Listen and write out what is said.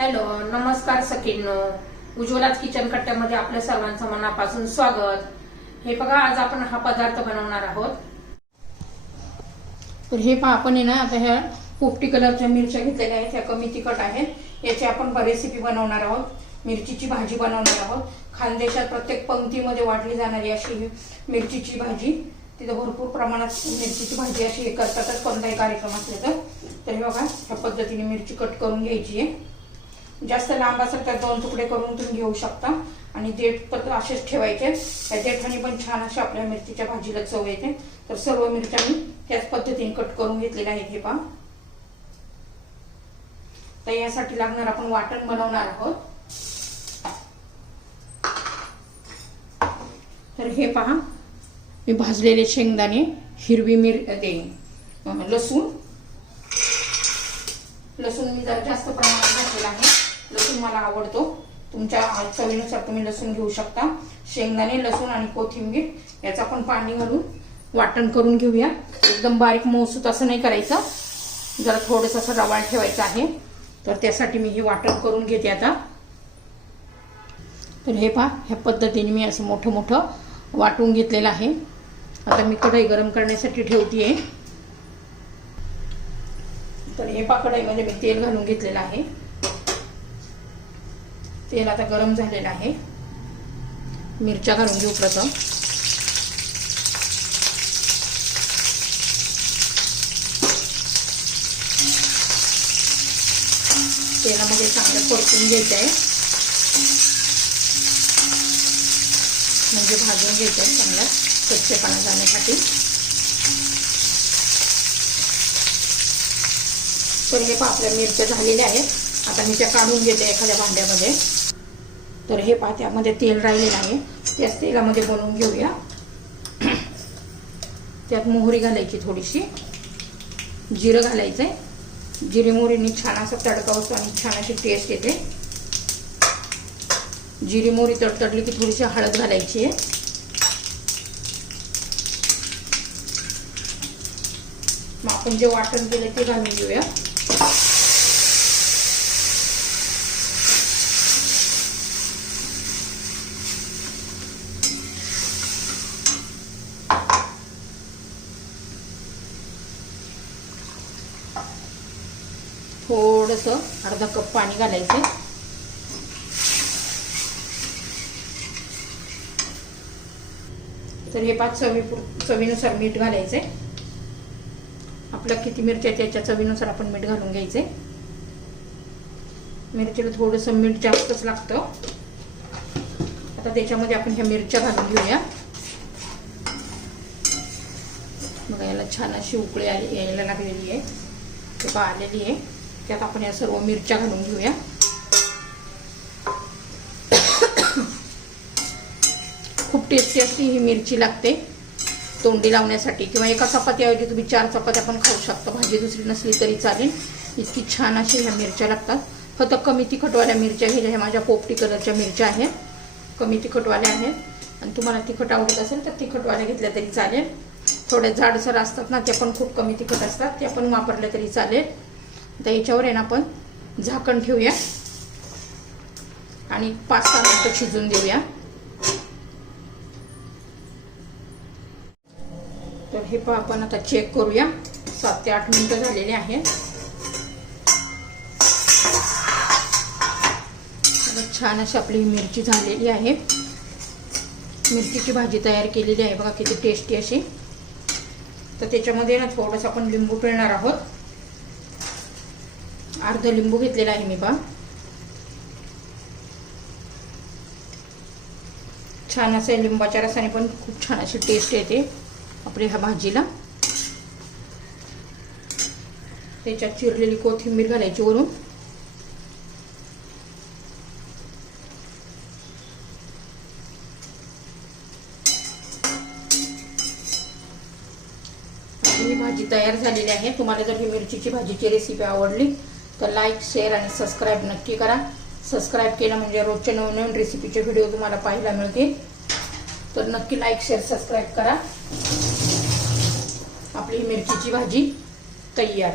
Hello, नमस्कार सखींनो. उज्ज्वलाच kitchen कट्ट्यामध्ये आपल्या सर्वांचं मनापासून स्वागत. हे बघा, आज आपण हा पदार्थ बनवणार आहोत. तर हे पहा, आपण ना आता ह्या पोपटी कलरच्या मिरच्या घेतलेल्या आहेत. ह्या कमी तिखट आहेत. याची आपण रेसिपी बनवणार आहोत. मिरचीची भाजी बनवणार आहोत. खानदेशात प्रत्येक पंक्तीमध्ये वाटली जाणारी अशी मिरचीची भाजी. तिथं भरपूर प्रमाणात मिरचीची भाजी अशी करतातच कोणताही कार्यक्रम असले तर. हे बघा, ह्या पद्धतीने मिरची कट करून घ्यायची आहे. जास्त लांब असेल तर 2 तुकडे करून तुम्ही घेऊ शकता. आणि देठ तर असेच ठेवायचे. त्या देठाने पण छान अशा आपल्या मिरचीच्या भाजीला चव येते. तर सर्व मिरच्या मी त्याच पद्धतीने कट करून घेतलेल्या आहेत. हे पहा, तर यासाठी लागणार आपण वाटण बनवणार आहोत. तर हे पहा, मी भाजलेले शेंगदाणे, हिरवी लसूण मी जरा जास्त प्रमाणात घातलेला आहे. लसूण मला आवडतो. तुमच्या चवीनुसार तुम्ही लसूण घेऊ शकता. शेंगदाणे, लसूण आणि कोथिंबीर याचं आपण पाणी घालून वाटण करून घेऊया. एकदम बारीक मऊसूत असं नाही करायचं, जरा थोडंसं असं रवाळ ठेवायचं आहे. तर त्यासाठी मी हे वाटण करून घेते आता. तर हे पहा, ह्या पद्धतीने मी असं मोठं मोठं वाटून घेतलेलं आहे. आता मी कढई गरम करण्यासाठी ठेवतीये. तर हे पहा, कढईमध्ये मी तेल घालून घेतलेलं आहे. तेल आता गरम झालेलं आहे. मिरच्या घालून घेऊ प्रथम. तेलामध्ये चांगलं परतून घ्यायचं आहे, म्हणजे भाजून घ्यायचं आहे चांगला कच्चेपणा जाण्यासाठी. तर हे पहा, आपल्या मिरच्या झालेल्या आहेत. आता मी त्या काढून घेते एखाद्या भांड्यामध्ये. तर हे पहा, त्यामध्ये तेल राहिलेलं आहे. त्याच तेलामध्ये बनवून घेऊया. त्यात मोहरी घालायची, थोडीशी जिरं घालायचंय. जिरे मोहरीने छान असं तडका होतो आणि छान अशी टेस्ट येते. जिरी मोहरी तडतडली की थोडीशी हळद घालायची आहे. मग आपण जे वाटण केले ते घालून घेऊया. थोडंसं अर्धा कप पाणी घालायचं. तर हे पाच चवीनुसार मीठ घालायचंय. आपल्या किती मिरच्या त्याच्या चवीनुसार आपण मीठ घालून घ्यायचंय. मिरचीला थोडंसं मीठ जास्तच लागतं. आता त्याच्यामध्ये आपण ह्या मिरच्या घालून घेऊया. बघा, याला छान अशी उकळी यायला लागलेली आहे. ते पहा, आलेली आहे. त्यात आपण या सर्व मिरच्या घालून घेऊया. खूप टेस्टी अशी ही मिरची लागते तोंडी लावण्यासाठी. किंवा एका चपातीऐवजी तुम्ही 4 चपात्या पण खाऊ शकता. भाजी दुसरी नसली तरी चालेल. इतकी छान अशी ह्या मिरच्या लागतात. फक्त कमी तिखटवाल्या मिरच्या घ्यायच्या. ह्या माझ्या पोपटी कलरच्या मिरच्या आहेत, कमी तिखटवाल्या आहेत. आणि तुम्हाला तिखट आवडत असेल तर तिखटवाल्या घेतल्या तरी चालेल. थोड्या जाडसर असतात ना, त्या पण खूप कमी तिखट असतात, त्या पण वापरल्या तरी चालेल. आता याच्यावर आहे ना आपण झाकण ठेवूया आणि 5-6 मिनिटं शिजून देऊया. तर हे पण आपण आता चेक करूया. 7 ते 8 मिनिटं झालेले आहेत. छान अशी आपली मिरची झालेली आहे. मिरचीची भाजी तयार केलेली आहे. बघा किती टेस्टी अशी. तर त्याच्यामध्ये ना थोडंसं आपण लिंबू पिळणार आहोत. अर्ध लिंबू घेतलेला आहे मी. पहा, छान असं लिंबाच्या रसाने पण खूप छान अशी टेस्ट येते आपल्या ह्या भाजीला. त्याच्यात चिरलेली कोथिंबीर घालायची वरून. ही भाजी तयार झालेली आहे. तुम्हाला जर ही मिरचीची भाजीची रेसिपी आवडली तर लाईक, शेअर आणि सबस्क्राईब नक्की करा. सबस्क्राईब केलं म्हणजे रोजच्या नवीन रेसिपीचे व्हिडिओ तुम्हाला पाहायला मिळतील. तर नक्की लाईक, शेअर, सबस्क्राईब करा. आपली मिरचीची भाजी तयार.